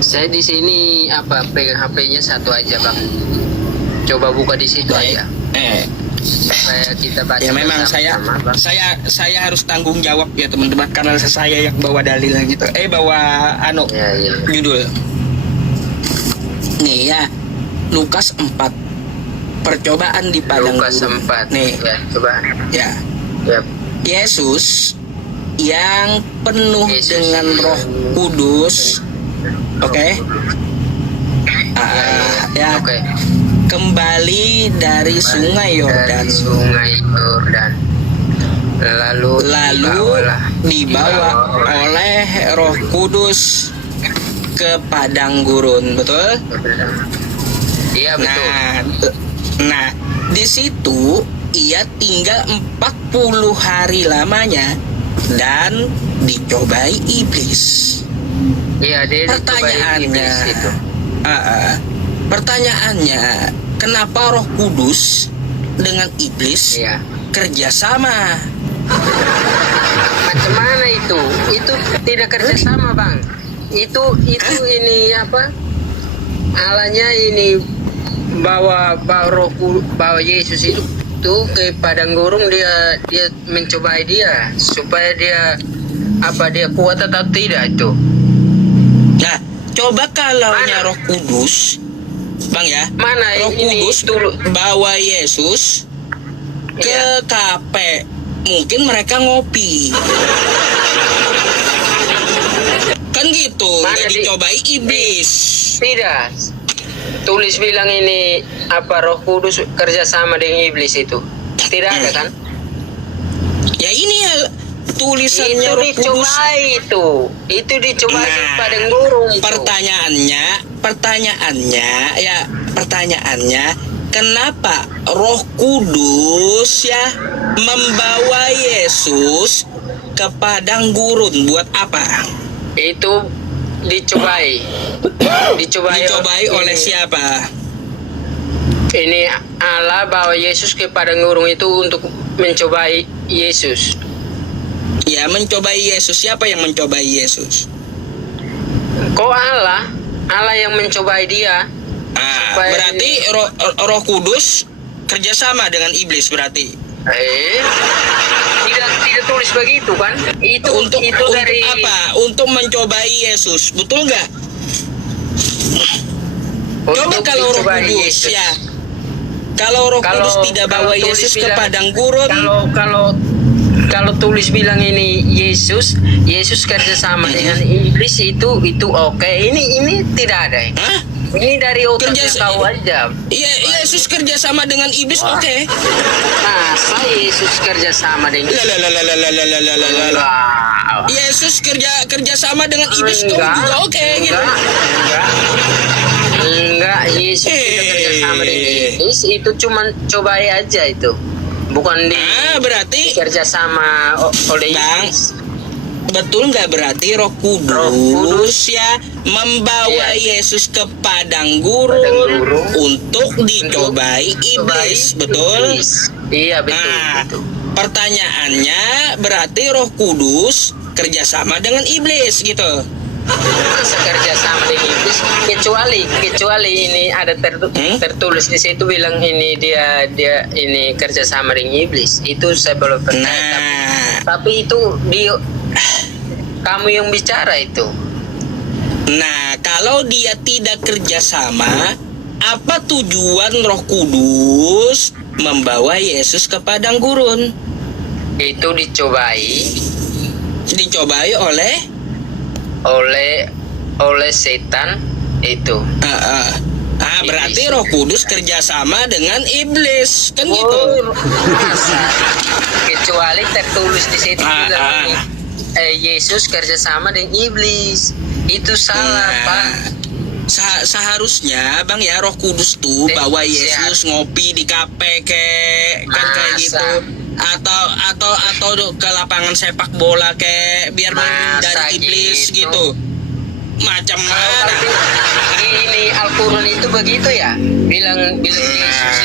Saya di sini pegang HP-nya satu aja bang. Coba buka di situ aja. Supaya kita baca. Ya memang saya harus tanggung jawab ya teman-teman, karena saya yang bawa dalil gitu. Bawa judul. Nih ya, Lukas 4. Percobaan di padang Lukas gurun. 4. Nih, Ya, coba. ya. Yap. Yesus yang penuh dengan Roh Kudus. Oke. Ya. Oke. Kembali dari Sungai Yordan. Lalu dibawa oleh Roh Kudus ke padang gurun, betul? Iya betul. Nah, di situ ia tinggal 40 hari lamanya dan dicobai iblis. Iya, dia Pertanyaannya, itu. Pertanyaannya, kenapa Roh Kudus dengan iblis kerjasama? Macam mana itu? Itu tidak kerjasama bang. Itu ini Alanya ini bawa Yesus itu ke padang gurun, dia mencobai dia supaya dia kuat atau tidak itu. Nah, coba kalau Roh Kudus, bang ya, mana Roh Kudus bawa Yesus ke kafe, mungkin mereka ngopi. Kan gitu, nggak dicobai iblis. Tidak. Tulis bilang ini Roh Kudus kerjasama dengan iblis itu. Tidak ada kan? Ya ini ya tulisannya Roh Kudus. Itu dicobai di padang gurun. Pertanyaannya, kenapa Roh Kudus ya membawa Yesus ke padang gurun? Buat apa? Itu dicobai oleh siapa? Ini Allah bawa Yesus ke padang gurun itu untuk mencobai Yesus. Ya, mencobai Yesus. Siapa yang mencobai Yesus? Kok Allah yang mencobai dia. Berarti Roh Kudus kerjasama dengan iblis berarti. Tidak tulis begitu kan? Untuk dari apa? Untuk mencobai Yesus, betul nggak? Coba kalau Roh Kudus ya, kalau Roh Kudus tidak bawa Yesus ke padang gurun. Kalau tulis bilang ini Yesus kerjasama dengan iblis itu oke. Ini tidak ada. Ini dari otaknya tahu aja. Iya, Yesus kerjasama dengan iblis, oke. Masa Yesus kerjasama dengan iblis? Yesus kerjasama dengan iblis juga oke gitu. Enggak, Yesus tidak kerjasama dengan iblis. Itu cuma cobai aja itu. Bukan berarti kerjasama oleh iblis. Betul nggak berarti Roh Kudus ya membawa Yesus ke padang gurun untuk dicobai iblis, betul? Iya betul. Pertanyaannya berarti Roh Kudus kerjasama dengan iblis gitu? Masa kerjasama dengan iblis? Kecuali ini ada tertulis di situ bilang ini dia ini kerjasama dengan iblis. Itu saya belum percaya. Tapi itu kamu yang bicara itu. Nah, kalau dia tidak kerjasama, apa tujuan Roh Kudus membawa Yesus ke padang gurun? Itu dicobai oleh setan itu. Berarti Roh Kudus kerjasama dengan iblis, kan gitu? Kecuali tertulis di situ juga Yesus kerjasama dengan iblis. Itu salah, Pak. Seharusnya Bang ya, Roh Kudus tuh bawa Yesus ngopi di kafe kayak gitu, atau ke lapangan sepak bola kayak biar menghindari iblis gitu. Macam mana? Ini Al-Quran itu begitu ya, bilang Yesus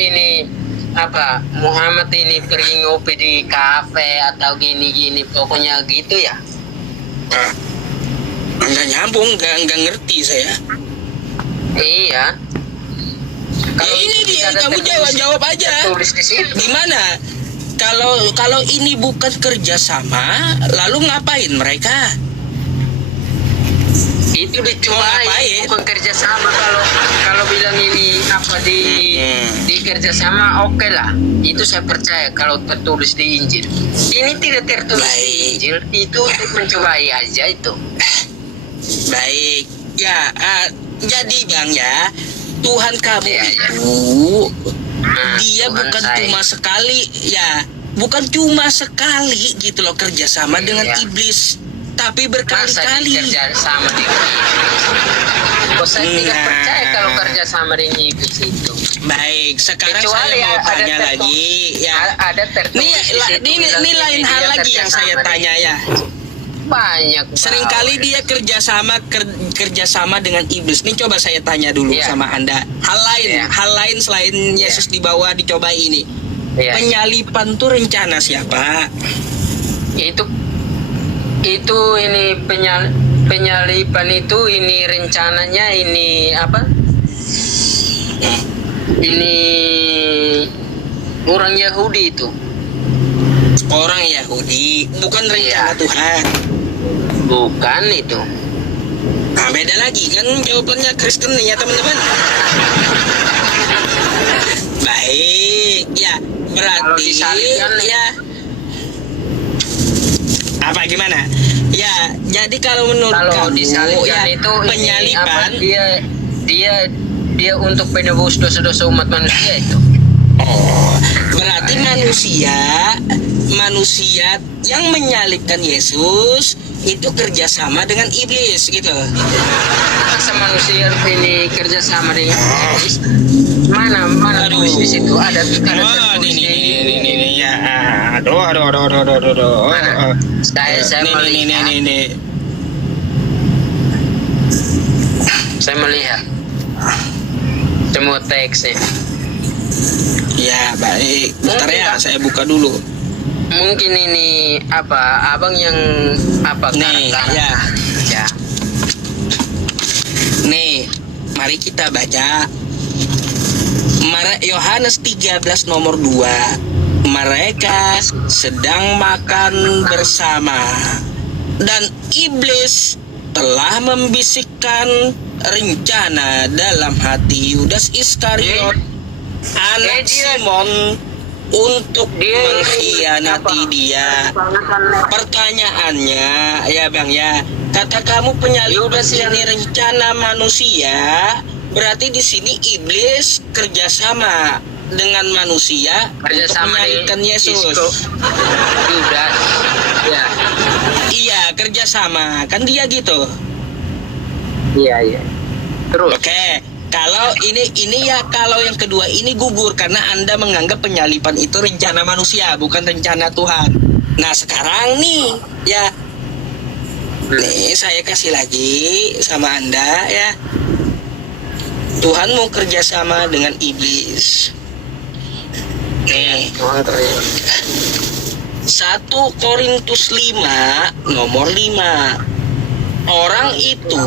ini Muhammad ini pergi ngopi di kafe atau gini pokoknya gitu ya. nggak nyambung, nggak ngerti saya. Iya. Ya ini dia, kamu jawab aja. Tulis di situ. Gimana? Kalau ini bukan kerjasama, lalu ngapain mereka? Itu dicobain, bukan kerjasama. Kalau bilang ini apa di kerjasama, oke lah. Itu saya percaya kalau tertulis di Injil. Ini tidak tertulis di Injil, itu untuk mencobai aja itu. Baik, ya. Jadi Bang ya, Tuhan kamu itu dia Tuhan bukan saya. cuma sekali ya, bukan cuma sekali gitu loh kerjasama dengan iblis, tapi Masa berkali-kali. kerja sama dengan iblis? Kok saya tidak percaya kalau kerja sama dengan iblis itu. Baik, sekarang Kecuali saya mau ada tanya lagi ya. Ada tertulis di situ bilang Ini lain hal dia lagi yang saya kerjasama tanya ya. Banyak. Seringkali dia kerjasama dengan iblis. Ini coba saya tanya dulu Iya. sama Anda. Iya. Hal lain selain Yesus dibawa dicoba ini. Iya. Penyalipan tuh rencana siapa? Itu ini penyalipan itu ini rencananya ini apa? Ini orang Yahudi itu. Orang Yahudi, bukan rencana Tuhan. Bukan itu. Nah, beda lagi kan jawabannya Kristen nih ya teman-teman. Baik, ya Kalau berarti disalibkan, ya apa gimana? Ya, jadi kalau menurut Kalau kamu disalibkan ya itu ini apa, penyalipan. dia untuk penebus dosa-dosa umat manusia itu. Oh, berarti manusia yang menyalibkan Yesus itu kerjasama dengan iblis gitu. Masa manusia ini kerjasama dengan iblis? Mana tulis di situ? Ada tertulis Ini ya. Aduh. Mana? Saya melihat. Saya melihat semua teksnya. Ya, baik. Bentar ya, saya buka dulu. Mungkin ini apa abang yang apa Nih, ya. ya. Nih, mari kita baca Yohanes 13 nomor 2. Mereka sedang makan bersama dan iblis telah membisikkan rencana dalam hati Yudas Iskariot, anak Simon, untuk mengkhianati dia. Pertanyaannya ya Bang ya, kata kamu penyalipan ini rencana manusia, berarti di sini iblis kerjasama dengan manusia untuk menyalibkan Yesus. Yudas, ya. Iya, kerjasama kan dia gitu. Iya. Terus. Oke. Kalau ini ya, kalau yang kedua ini gugur karena Anda menganggap penyalipan itu rencana manusia, bukan rencana Tuhan. Nah sekarang nih ya, nih saya kasih lagi sama Anda ya. Tuhan mau kerjasama dengan iblis. Nih 1 Korintus 5 nomor 5. Orang itu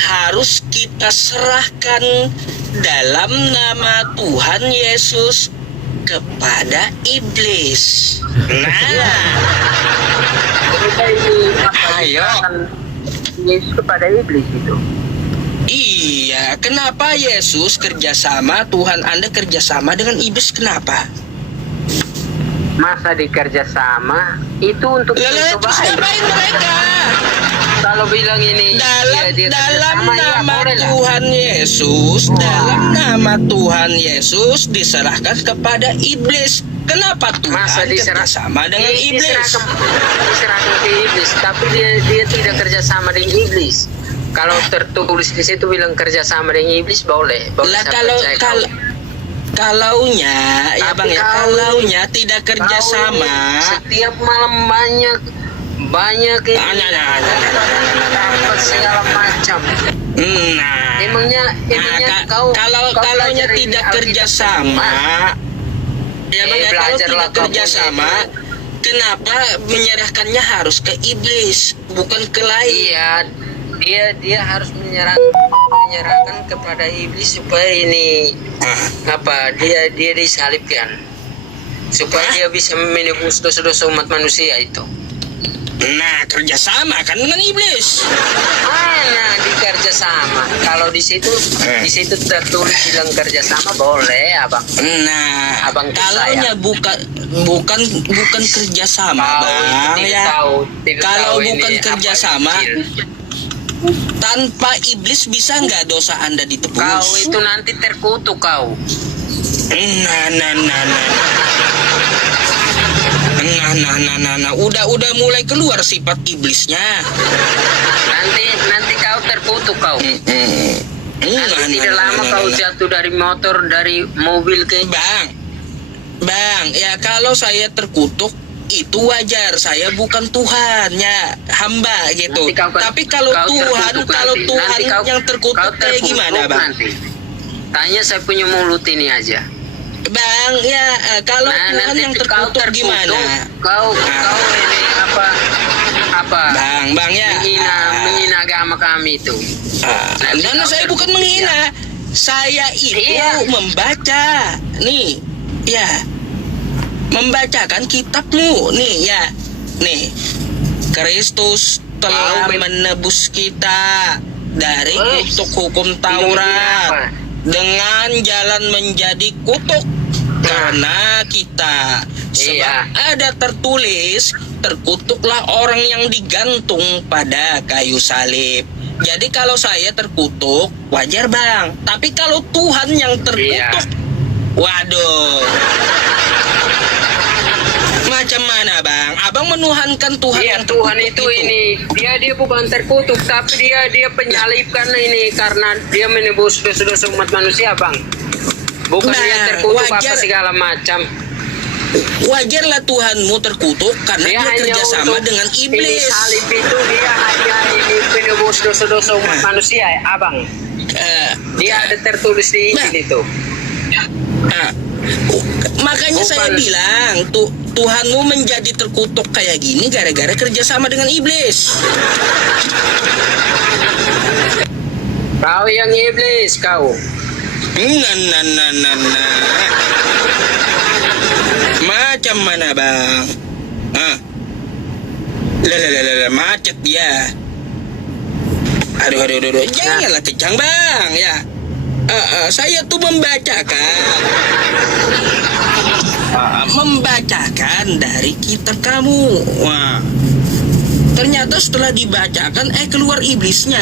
harus kita serahkan dalam nama Tuhan Yesus kepada iblis. Nah, ayo. Yesus kepada iblis itu. Iya, kenapa Yesus kerjasama, Tuhan Anda kerjasama dengan iblis, kenapa? Masa dikerjasama itu untuk Terus ngapain mereka? Kalau bilang ini dalam nama Tuhan Yesus, dalam nama Tuhan Yesus diserahkan kepada iblis. Kenapa Tuhan kerjasama dengan iblis? Diserahkan ke iblis, tapi dia tidak kerjasama dengan iblis. Kalau tertulis di situ bilang kerjasama dengan iblis boleh. Lah kalaunya ya Bang ya, kalaunya tidak kerjasama. Setiap malam banyak segala macam. Nah, emangnya kalaunya tidak kerjasama, ya Bang ya, kalau tidak kerjasama, kenapa menyerahkannya harus ke iblis bukan ke lain? Iya, dia harus menyerahkan kepada iblis supaya ini apa dia disalibkan supaya dia bisa menebus dosa-dosa umat manusia itu. Nah, kerjasama kan dengan iblis. Mana di kerjasama? Kalau di situ tertulis bilang kerjasama boleh, abang. Nah, Abang kalaunya bukan kerjasama, bang ya. Kalau bukan kerjasama, tanpa iblis bisa nggak dosa Anda ditebus? Kau itu nanti terkutuk kau. Nah, udah mulai keluar sifat iblisnya. Nanti kau terkutuk kau. Nanti tidak lama kau jatuh dari motor, dari mobil ke. Bang, ya kalau saya terkutuk itu wajar. Saya bukan Tuhan, ya hamba gitu. Tapi kalau Tuhan yang terkutuk kayak gimana, bang? Nanti. Tanya saya punya mulut ini aja. Bang, ya kalau Tuhan yang terkutuk gimana? Kau ini apa? Bang ya. Menghina agama kami itu. Nah, saya bukan menghina. Saya itu membaca. Nih, ya. Membacakan kitabmu nih, ya. Nih. Kristus telah menebus kita dari kutuk hukum Taurat dengan jalan menjadi kutuk karena kita. Sebab ada tertulis, terkutuklah orang yang digantung pada kayu salib. Jadi kalau saya terkutuk wajar, bang. Tapi kalau Tuhan yang terkutuk, waduh, macam mana, bang? Abang menuhankan Tuhan yang Tuhan itu ini dia bukan terkutuk, tapi dia penyalibkan ini karena dia menebus dosa-dosa umat manusia, bang. Bukan dia terkutuk apa segala macam. Wajarlah Tuhanmu terkutuk karena dia kerjasama dengan iblis. Ini salib itu dia hanya ini penebus dosa-dosa umat manusia, abang. Dia ada tertulis di sini tuh. Makanya saya bilang Tuhanmu menjadi terkutuk kayak gini gara-gara kerjasama dengan iblis. Kau yang iblis, kau. Nah. Macam mana, bang? Macet dia. Aduh. Janganlah kejang, bang, ya. Saya tuh membacakan dari kitab kamu. Wah, ternyata setelah dibacakan keluar iblisnya.